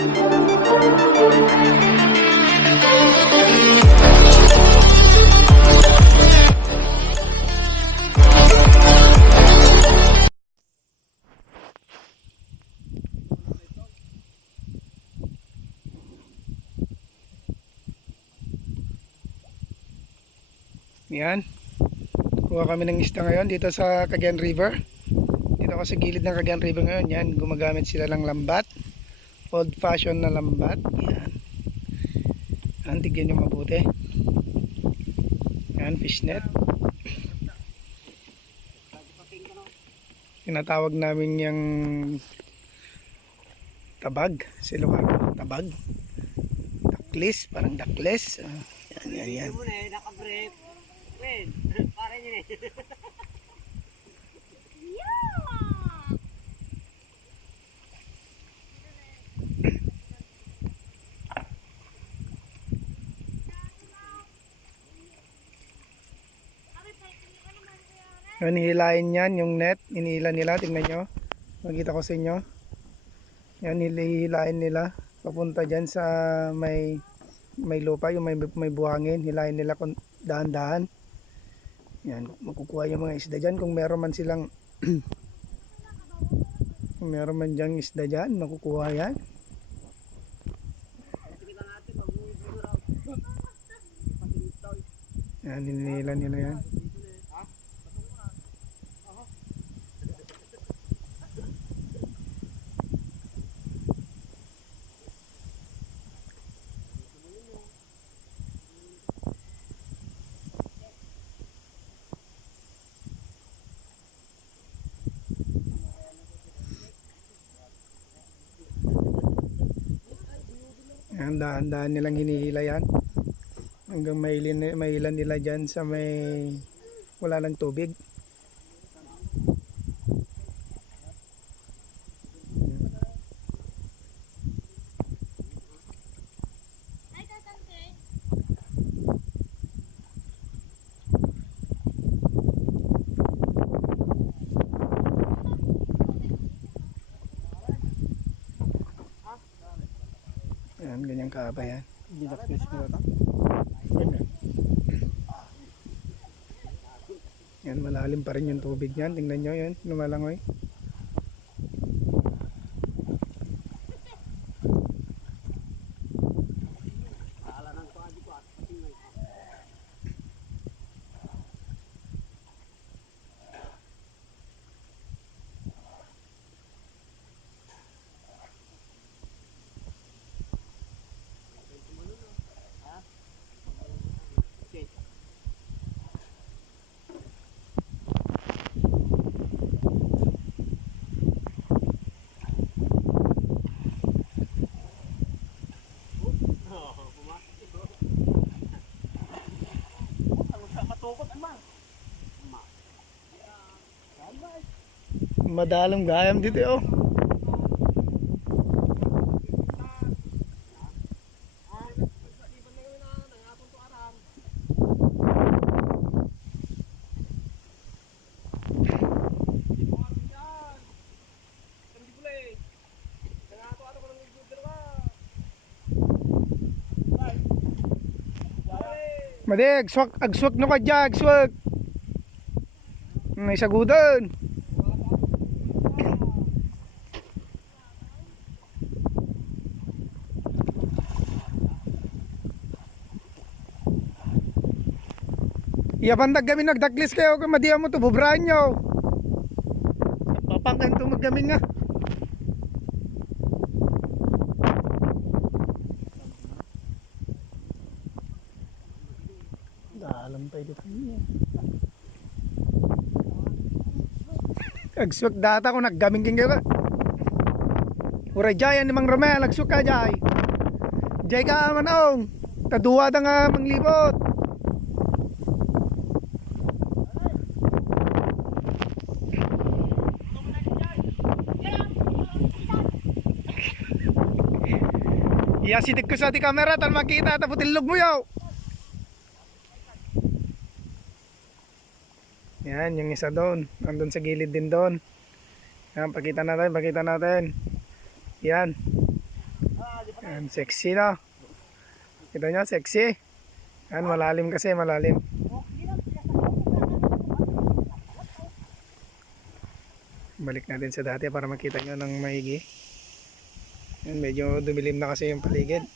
Yan. Kuha kami ng isda ngayon dito sa Cagayan River. Dito ako sa gilid ng Cagayan River ngayon. Yan, gumagamit sila ng lambat. Old fashion na lambat. Yan. Yan, tigyan nyo mabuti. Yan, fishnet. Tinatawag namin yung tabag. Silukano. Tabag. Daklis. Parang dakles. Yan, yan, yan. Para yun eh. Hihilain yan yung net, inila nila, tingnan nyo, makita ko sa inyo. Yan, hihilain nila papunta dyan sa may lupa, yung may buhangin, hilain nila dahan-dahan. Yan, makukuha yung mga isda dyan kung meron man silang kung meron man dyan isda dyan, makukuha yan. Yan, hinila nila yan. Yan, dahan-dahan nilang hinihila yan hanggang mailan nila dyan sa may wala ng tubig. Yan, ganyang kaaba yan. Dinaklis mo ito? Yan, malalim pa rin yung tubig yan. Tingnan nyo yan, lumalangoy. Madalang gayam dito oh. Madig, agswak no kadya, agswak. May sagudan. Iya bandag kami nagdaklis kayo kung madiya mo to bubrahan nyo. Papangkan to maggamin nga. Dalam tayo dito. Agswak data ko naggaming king kayo. Uray jayan ni Mang Romel, agswak ka jay. Jay ka manong. Taduwa da nga manglibot. Iya sidik ko sa di kamera tan makita taputilog mo yaw. Yan yung isa doon, nandun sa gilid din doon. Yan, pakita natin. Yan. Yan, sexy na. Kita nyo, sexy. Yan, malalim kasi, malalim. Balik natin sa dati para makita nyo ng maigi. Yan, medyo dumilim na kasi yung paligid.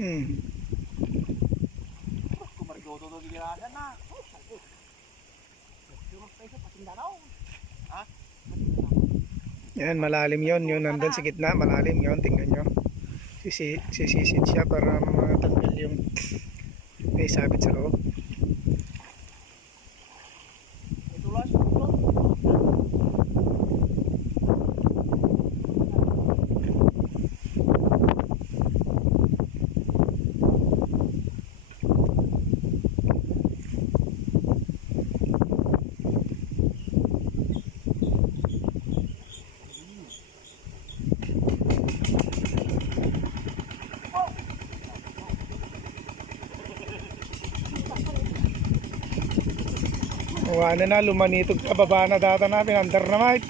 Hmm. Yan, malalim yon, yun nandun sa gitna, malalim yon, tingnan nyo. Sisisid siya para matanggal yung may sabit sa loob. Wala na, lumanitog kababa na data natin, under na might.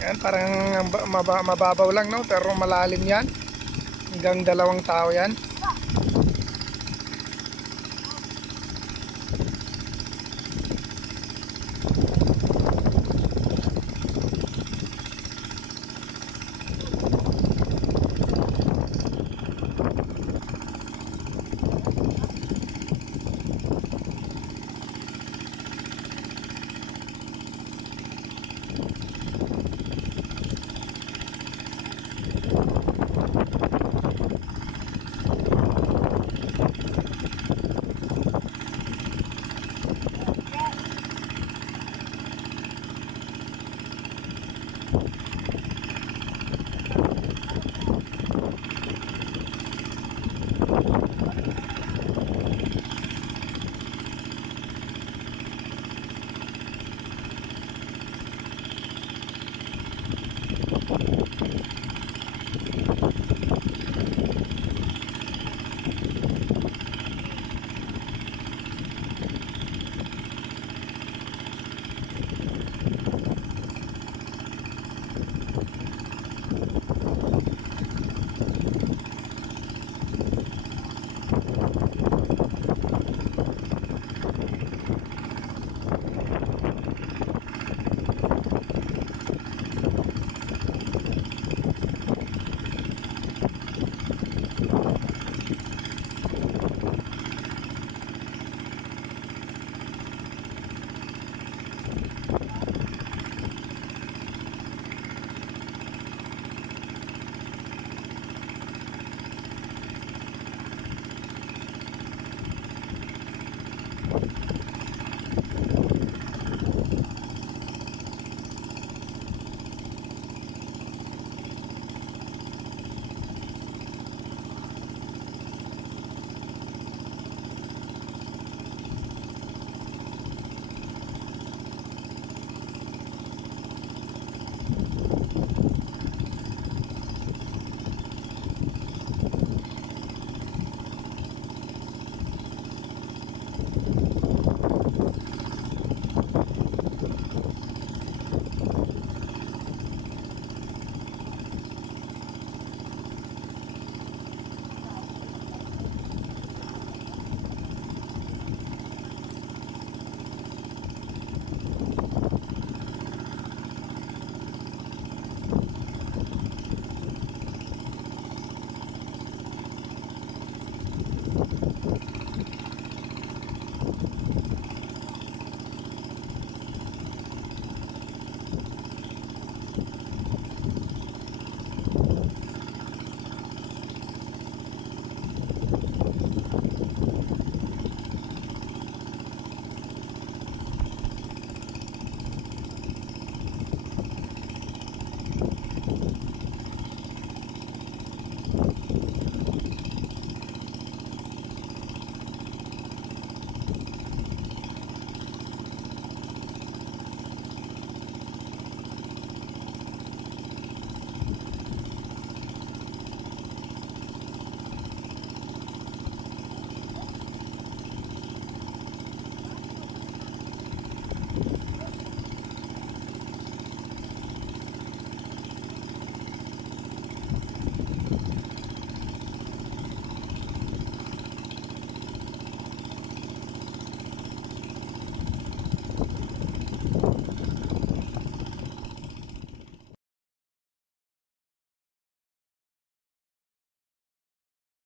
Yan, parang mababaw lang, no? Pero malalim yan. Hanggang 2 tao yan.